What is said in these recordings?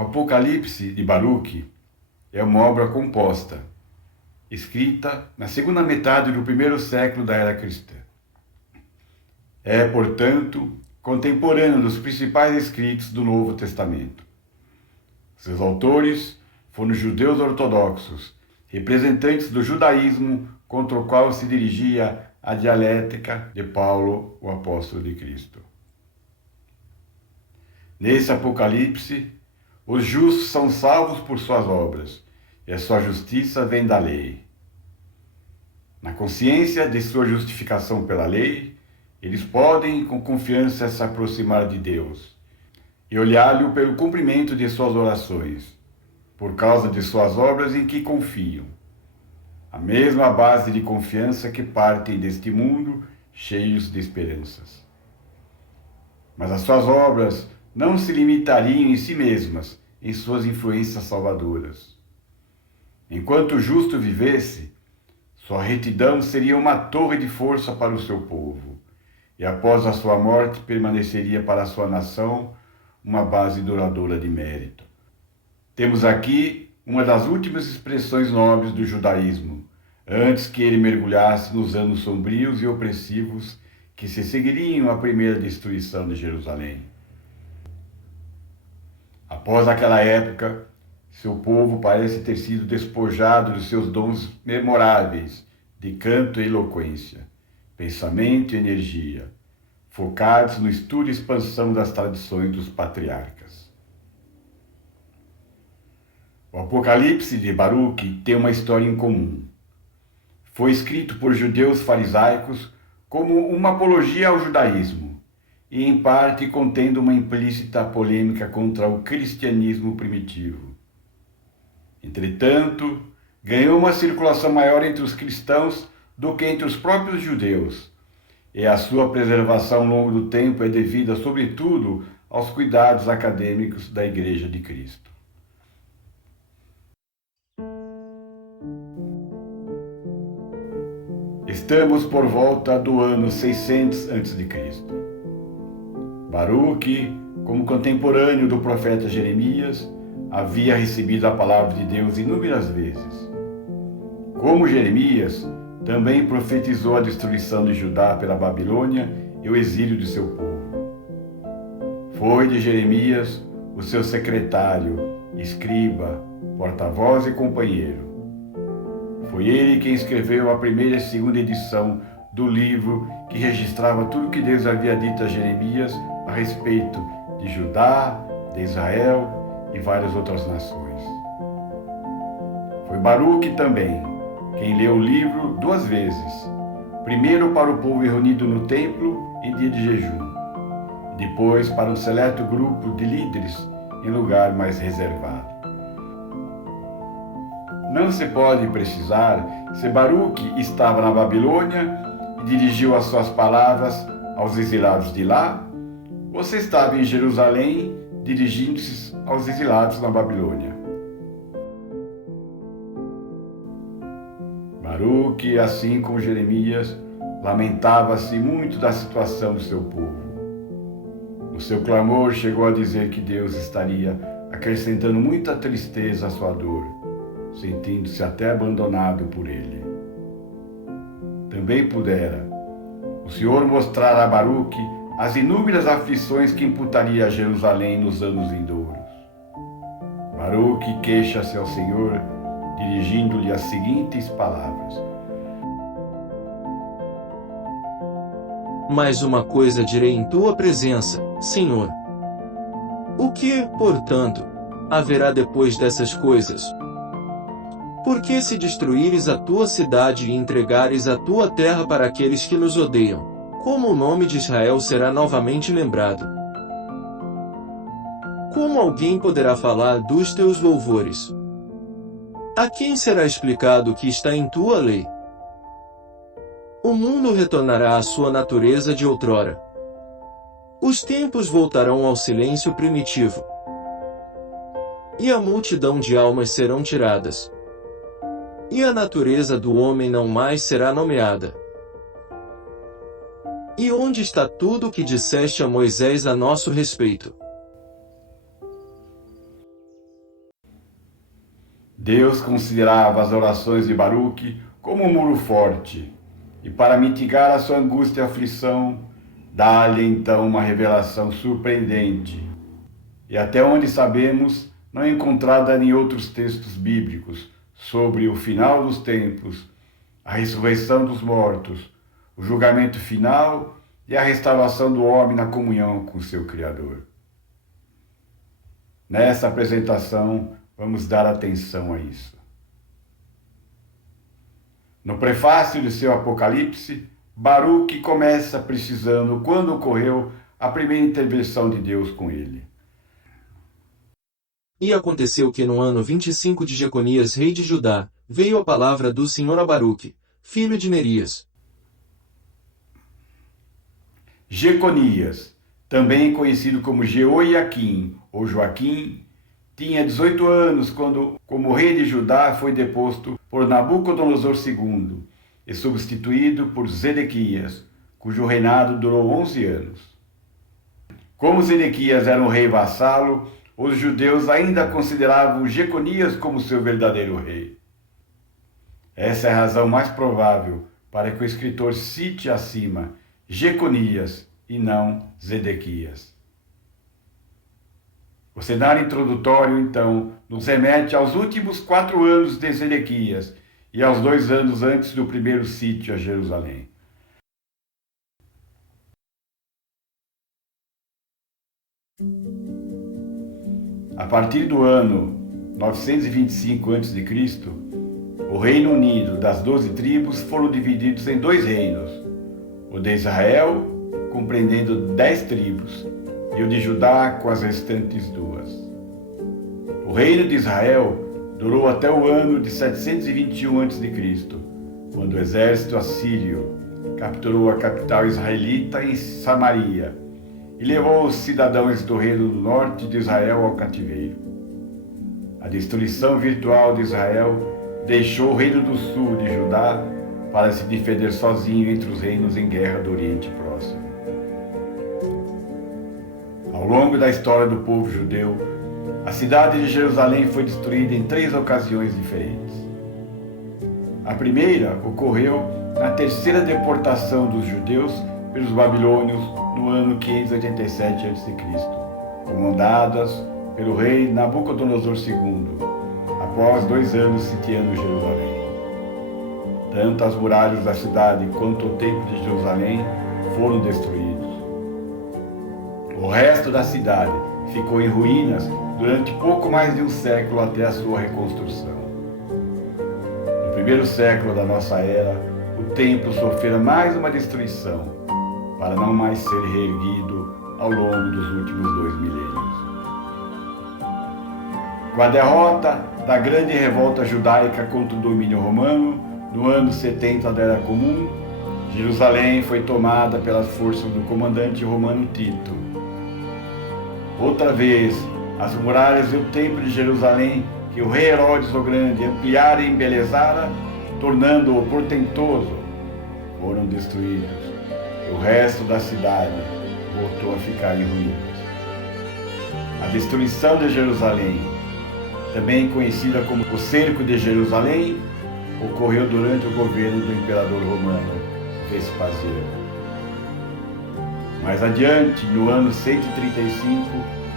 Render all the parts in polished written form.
O Apocalipse de Baruque é uma obra composta, escrita na segunda metade do primeiro século da era cristã. É, portanto, contemporâneo dos principais escritos do Novo Testamento. Seus autores foram judeus ortodoxos, representantes do judaísmo contra o qual se dirigia a dialética de Paulo, o apóstolo de Cristo. Nesse Apocalipse, os justos são salvos por suas obras, e a sua justiça vem da lei. Na consciência de sua justificação pela lei, eles podem com confiança se aproximar de Deus e olhar-lhe pelo cumprimento de suas orações, por causa de suas obras em que confiam. A mesma base de confiança que partem deste mundo cheios de esperanças. Mas as suas obras não se limitariam em si mesmas, em suas influências salvadoras. Enquanto o justo vivesse, sua retidão seria uma torre de força para o seu povo, e após a sua morte permaneceria para a sua nação uma base duradoura de mérito. Temos aqui uma das últimas expressões nobres do judaísmo, antes que ele mergulhasse nos anos sombrios e opressivos que se seguiriam à primeira destruição de Jerusalém. Após aquela época, seu povo parece ter sido despojado dos seus dons memoráveis de canto e eloquência, pensamento e energia, focados no estudo e expansão das tradições dos patriarcas. O Apocalipse de Baruque tem uma história em comum. Foi escrito por judeus farisaicos como uma apologia ao judaísmo, e em parte contendo uma implícita polêmica contra o cristianismo primitivo. Entretanto, ganhou uma circulação maior entre os cristãos do que entre os próprios judeus, e a sua preservação ao longo do tempo é devida, sobretudo, aos cuidados acadêmicos da Igreja de Cristo. Estamos por volta do ano 600 a.C. Baruque, como contemporâneo do profeta Jeremias, havia recebido a palavra de Deus inúmeras vezes. Como Jeremias, também profetizou a destruição de Judá pela Babilônia e o exílio de seu povo. Foi de Jeremias o seu secretário, escriba, porta-voz e companheiro. Foi ele quem escreveu a primeira e segunda edição do livro que registrava tudo o que Deus havia dito a Jeremias a respeito de Judá, de Israel e várias outras nações. Foi Baruque também quem leu o livro 2 vezes, primeiro para o povo reunido no templo em dia de jejum, e depois para um seleto grupo de líderes em lugar mais reservado. Não se pode precisar se Baruque estava na Babilônia e dirigiu as suas palavras aos exilados de lá, ou se estava em Jerusalém dirigindo-se aos exilados na Babilônia. Baruque, assim como Jeremias, lamentava-se muito da situação do seu povo. No seu clamor chegou a dizer que Deus estaria acrescentando muita tristeza à sua dor, sentindo-se até abandonado por ele. Também pudera o Senhor mostrar a Baruque as inúmeras aflições que imputaria a Jerusalém nos anos vindouros. Baruque queixa-se ao Senhor, dirigindo-lhe as seguintes palavras: Mais uma coisa direi em tua presença, Senhor. O que, portanto, haverá depois dessas coisas? Porque se destruíres a tua cidade e entregares a tua terra para aqueles que nos odeiam, como o nome de Israel será novamente lembrado? Como alguém poderá falar dos teus louvores? A quem será explicado o que está em tua lei? O mundo retornará à sua natureza de outrora. Os tempos voltarão ao silêncio primitivo. E a multidão de almas serão tiradas. E a natureza do homem não mais será nomeada. E onde está tudo o que disseste a Moisés a nosso respeito? Deus considerava as orações de Baruque como um muro forte, e para mitigar a sua angústia e aflição, dá-lhe então uma revelação surpreendente, e até onde sabemos, não encontrada em outros textos bíblicos, sobre o final dos tempos, a ressurreição dos mortos, o julgamento final e a restauração do homem na comunhão com seu Criador. Nessa apresentação, vamos dar atenção a isso. No prefácio de seu Apocalipse, Baruque começa precisando quando ocorreu a primeira intervenção de Deus com ele. E aconteceu que no ano 25 de Jeconias, rei de Judá, veio a palavra do Senhor a Baruque, filho de Nerias. Jeconias, também conhecido como Jeoiaquim ou Joaquim, tinha 18 anos quando, como rei de Judá, foi deposto por Nabucodonosor II e substituído por Zedequias, cujo reinado durou 11 anos. Como Zedequias era um rei vassalo, os judeus ainda consideravam Jeconias como seu verdadeiro rei. Essa é a razão mais provável para que o escritor cite acima Jeconias e não Zedequias. O cenário introdutório, então, nos remete aos últimos 4 anos de Zedequias e aos 2 anos antes do primeiro sítio a Jerusalém. A partir do ano 925 a.C., o Reino Unido das 12 tribos foram divididos em 2 reinos, o de Israel, compreendendo 10 tribos, e o de Judá com as restantes 2. O reino de Israel durou até o ano de 721 a.C., quando o exército assírio capturou a capital israelita em Samaria e levou os cidadãos do reino do norte de Israel ao cativeiro. A destruição virtual de Israel deixou o reino do sul de Judá para se defender sozinho entre os reinos em guerra do Oriente Próximo. Ao longo da história do povo judeu, a cidade de Jerusalém foi destruída em 3 ocasiões diferentes. A primeira ocorreu na terceira deportação dos judeus pelos babilônios no ano 587 a.C., comandadas pelo rei Nabucodonosor II, após 2 anos sitiando Jerusalém. Tanto as muralhas da cidade quanto o templo de Jerusalém foram destruídos. O resto da cidade ficou em ruínas durante pouco mais de um século até a sua reconstrução. No primeiro século da nossa era, o templo sofrera mais uma destruição, para não mais ser reerguido ao longo dos últimos 2 milênios. Com a derrota da grande revolta judaica contra o domínio romano, no ano 70 da Era Comum, Jerusalém foi tomada pelas forças do comandante romano Tito. Outra vez, as muralhas e o templo de Jerusalém, que o rei Herodes o Grande ampliara e embelezara, tornando-o portentoso, foram destruídos. E o resto da cidade voltou a ficar em ruínas. A destruição de Jerusalém, também conhecida como o Cerco de Jerusalém, ocorreu durante o governo do imperador romano Vespasiano. Mais adiante, no ano 135,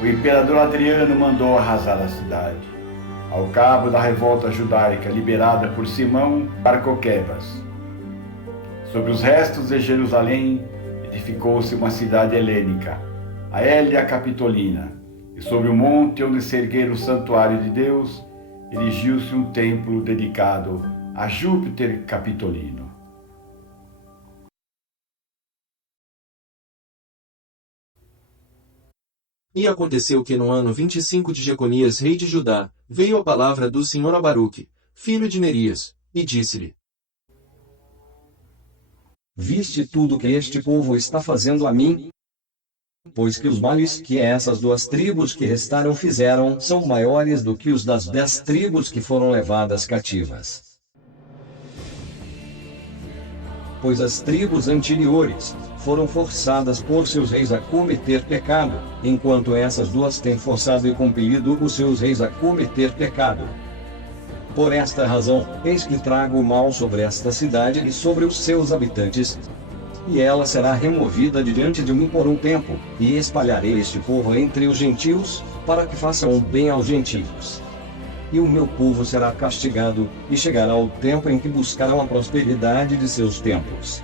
o imperador Adriano mandou arrasar a cidade, ao cabo da revolta judaica liderada por Simão Bar-Coquebas. Sobre os restos de Jerusalém edificou-se uma cidade helênica, a Hélia Capitolina, e sobre o monte onde se erguera o santuário de Deus, erigiu-se um templo dedicado a Júpiter Capitolino. E aconteceu que no ano 25 de Jeconias, rei de Judá, veio a palavra do Senhor a Baruque, filho de Nerias, e disse-lhe: Viste tudo que este povo está fazendo a mim? Pois que os males que essas 2 tribos que restaram fizeram são maiores do que os das 10 tribos que foram levadas cativas. Pois as tribos anteriores foram forçadas por seus reis a cometer pecado, enquanto essas 2 têm forçado e compelido os seus reis a cometer pecado. Por esta razão, eis que trago o mal sobre esta cidade e sobre os seus habitantes, e ela será removida de diante de mim por um tempo, e espalharei este povo entre os gentios, para que façam bem aos gentios. E o meu povo será castigado, e chegará o tempo em que buscarão a prosperidade de seus tempos.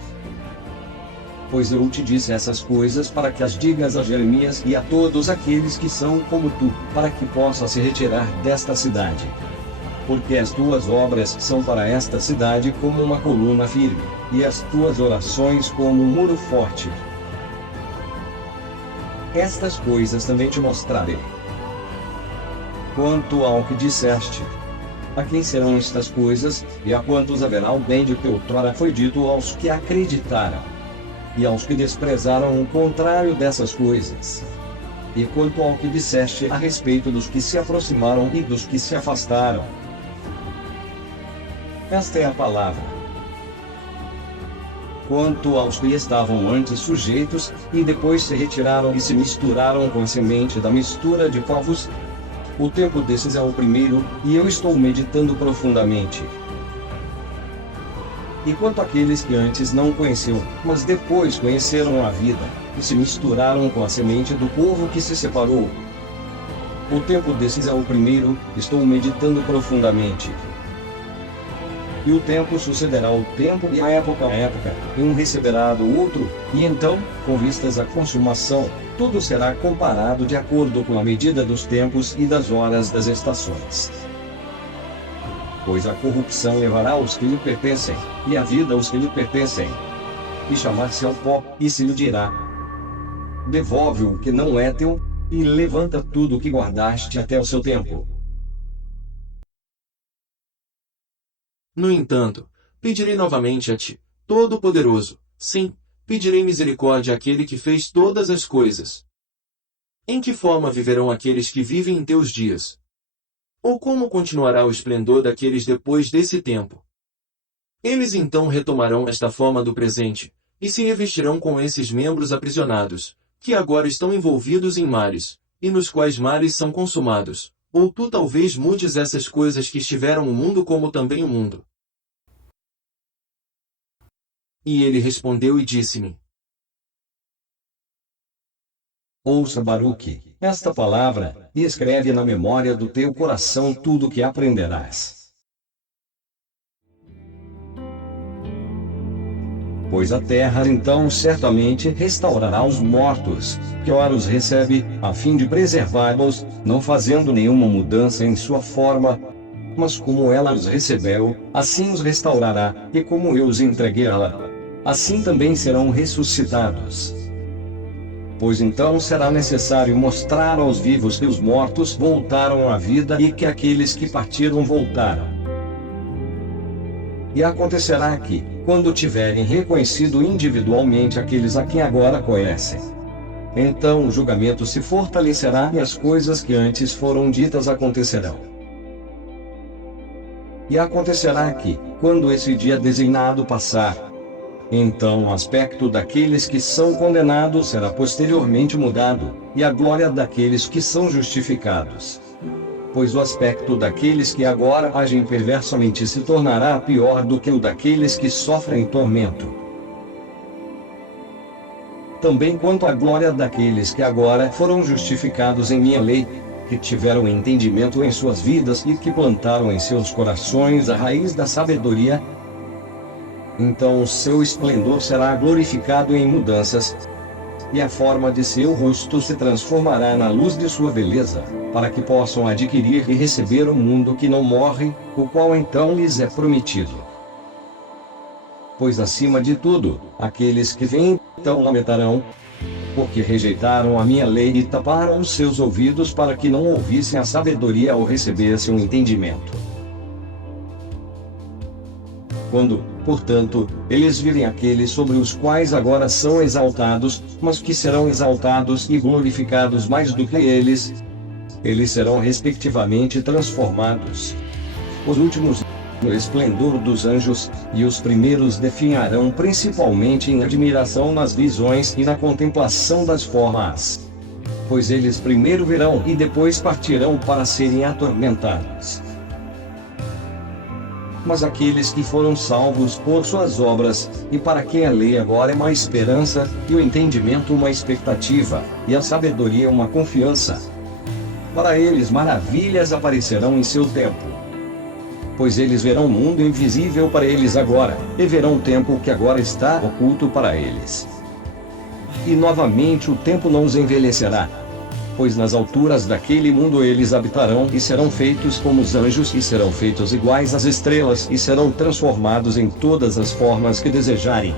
Pois eu te disse essas coisas para que as digas a Jeremias e a todos aqueles que são como tu, para que possa se retirar desta cidade. Porque as tuas obras são para esta cidade como uma coluna firme, e as tuas orações como um muro forte. Estas coisas também te mostrarei. Quanto ao que disseste, a quem serão estas coisas, e a quantos haverá o bem de que outrora foi dito aos que acreditaram, e aos que desprezaram o contrário dessas coisas. E quanto ao que disseste a respeito dos que se aproximaram e dos que se afastaram. Esta é a palavra. Quanto aos que estavam antes sujeitos, e depois se retiraram e se misturaram com a semente da mistura de povos, o tempo desses é o primeiro, e eu estou meditando profundamente. E quanto àqueles que antes não conheciam, mas depois conheceram a vida, e se misturaram com a semente do povo que se separou, o tempo desses é o primeiro, estou meditando profundamente. E o tempo sucederá ao tempo e a época, e um receberá do outro, e então, com vistas à consumação, tudo será comparado de acordo com a medida dos tempos e das horas das estações. Pois a corrupção levará os que lhe pertencem, e a vida aos que lhe pertencem. E chamar-se ao pó, e se lhe dirá: devolve o que não é teu, e levanta tudo o que guardaste até o seu tempo. No entanto, pedirei novamente a ti, Todo-Poderoso, sim, pedirei misericórdia àquele que fez todas as coisas. Em que forma viverão aqueles que vivem em teus dias? Ou como continuará o esplendor daqueles depois desse tempo? Eles então retomarão esta forma do presente, e se revestirão com esses membros aprisionados, que agora estão envolvidos em mares, e nos quais mares são consumados. Ou tu talvez mudes essas coisas que estiveram no mundo como também o mundo. E ele respondeu e disse-me: Ouça, Baruque, esta palavra, e escreve na memória do teu coração tudo o que aprenderás. Pois a terra então certamente restaurará os mortos, que ora os recebe, a fim de preservá-los, não fazendo nenhuma mudança em sua forma, mas como ela os recebeu, assim os restaurará, e como eu os entreguei a ela, assim também serão ressuscitados. Pois então será necessário mostrar aos vivos que os mortos voltaram à vida e que aqueles que partiram voltaram. E acontecerá que, quando tiverem reconhecido individualmente aqueles a quem agora conhecem, então o julgamento se fortalecerá e as coisas que antes foram ditas acontecerão. E acontecerá que, quando esse dia designado passar, então o aspecto daqueles que são condenados será posteriormente mudado, e a glória daqueles que são justificados. Pois o aspecto daqueles que agora agem perversamente se tornará pior do que o daqueles que sofrem tormento. Também quanto à glória daqueles que agora foram justificados em minha lei, que tiveram entendimento em suas vidas e que plantaram em seus corações a raiz da sabedoria, então o seu esplendor será glorificado em mudanças, e a forma de seu rosto se transformará na luz de sua beleza, para que possam adquirir e receber o mundo que não morre, o qual então lhes é prometido. Pois acima de tudo, aqueles que vêm então lamentarão, porque rejeitaram a minha lei e taparam os seus ouvidos para que não ouvissem a sabedoria ou recebessem o entendimento. Quando, portanto, eles virem aqueles sobre os quais agora são exaltados, mas que serão exaltados e glorificados mais do que eles serão respectivamente transformados. Os últimos no esplendor dos anjos, e os primeiros definharão principalmente em admiração nas visões e na contemplação das formas. Pois eles primeiro verão e depois partirão para serem atormentados. mas aqueles que foram salvos por suas obras, e para quem a lei agora é uma esperança, e o entendimento uma expectativa, e a sabedoria uma confiança. Para eles maravilhas aparecerão em seu tempo. Pois eles verão o mundo invisível para eles agora, e verão o tempo que agora está oculto para eles. E novamente o tempo não os envelhecerá. Pois nas alturas daquele mundo eles habitarão e serão feitos como os anjos e serão feitos iguais às estrelas e serão transformados em todas as formas que desejarem.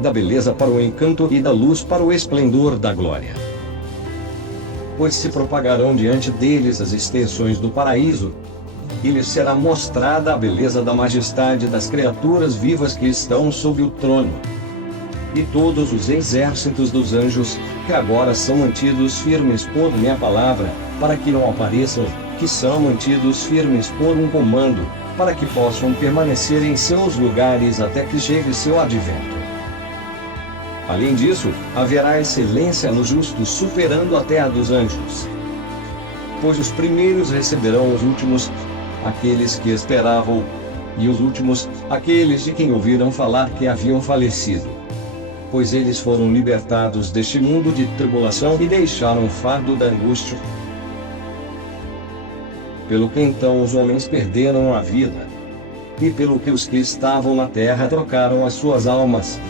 Da beleza para o encanto e da luz para o esplendor da glória. Pois se propagarão diante deles as extensões do paraíso, e lhes será mostrada a beleza da majestade das criaturas vivas que estão sob o trono. E todos os exércitos dos anjos, que agora são mantidos firmes por minha palavra, para que não apareçam, que são mantidos firmes por um comando, para que possam permanecer em seus lugares até que chegue seu advento. Além disso, haverá excelência nos justos superando até a dos anjos. Pois os primeiros receberão os últimos, aqueles que esperavam, e os últimos, aqueles de quem ouviram falar que haviam falecido. Pois eles foram libertados deste mundo de tribulação e deixaram o fardo da angústia. Pelo que então os homens perderam a vida, e pelo que os que estavam na terra trocaram as suas almas.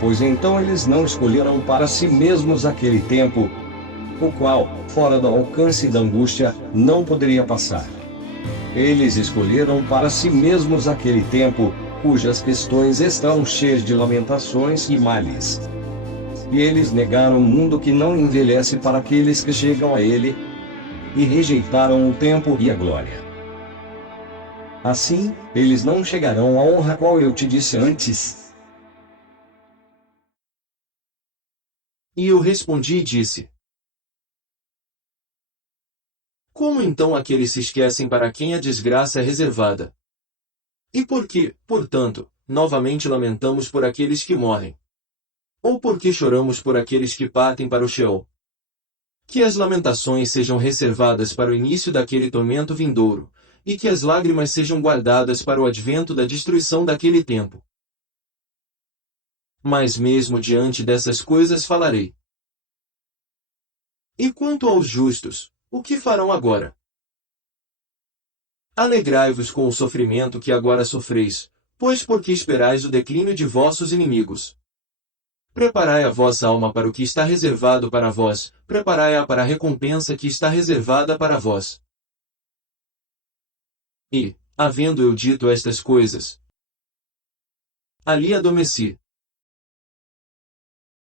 Pois então eles não escolheram para si mesmos aquele tempo, o qual, fora do alcance da angústia, não poderia passar. Eles escolheram para si mesmos aquele tempo, cujas questões estão cheias de lamentações e males. E eles negaram o mundo que não envelhece para aqueles que chegam a ele, e rejeitaram o tempo e a glória. Assim, eles não chegarão à honra qual eu te disse antes. E eu respondi e disse: como então aqueles se esquecem para quem a desgraça é reservada? E por que, portanto, novamente lamentamos por aqueles que morrem? Ou por que choramos por aqueles que partem para o Sheol? Que as lamentações sejam reservadas para o início daquele tormento vindouro, e que as lágrimas sejam guardadas para o advento da destruição daquele tempo. Mas mesmo diante dessas coisas falarei. E quanto aos justos, o que farão agora? Alegrai-vos com o sofrimento que agora sofreis, pois porque esperais o declínio de vossos inimigos. Preparai a vossa alma para o que está reservado para vós, preparai-a para a recompensa que está reservada para vós. E, havendo eu dito estas coisas, ali adormeci.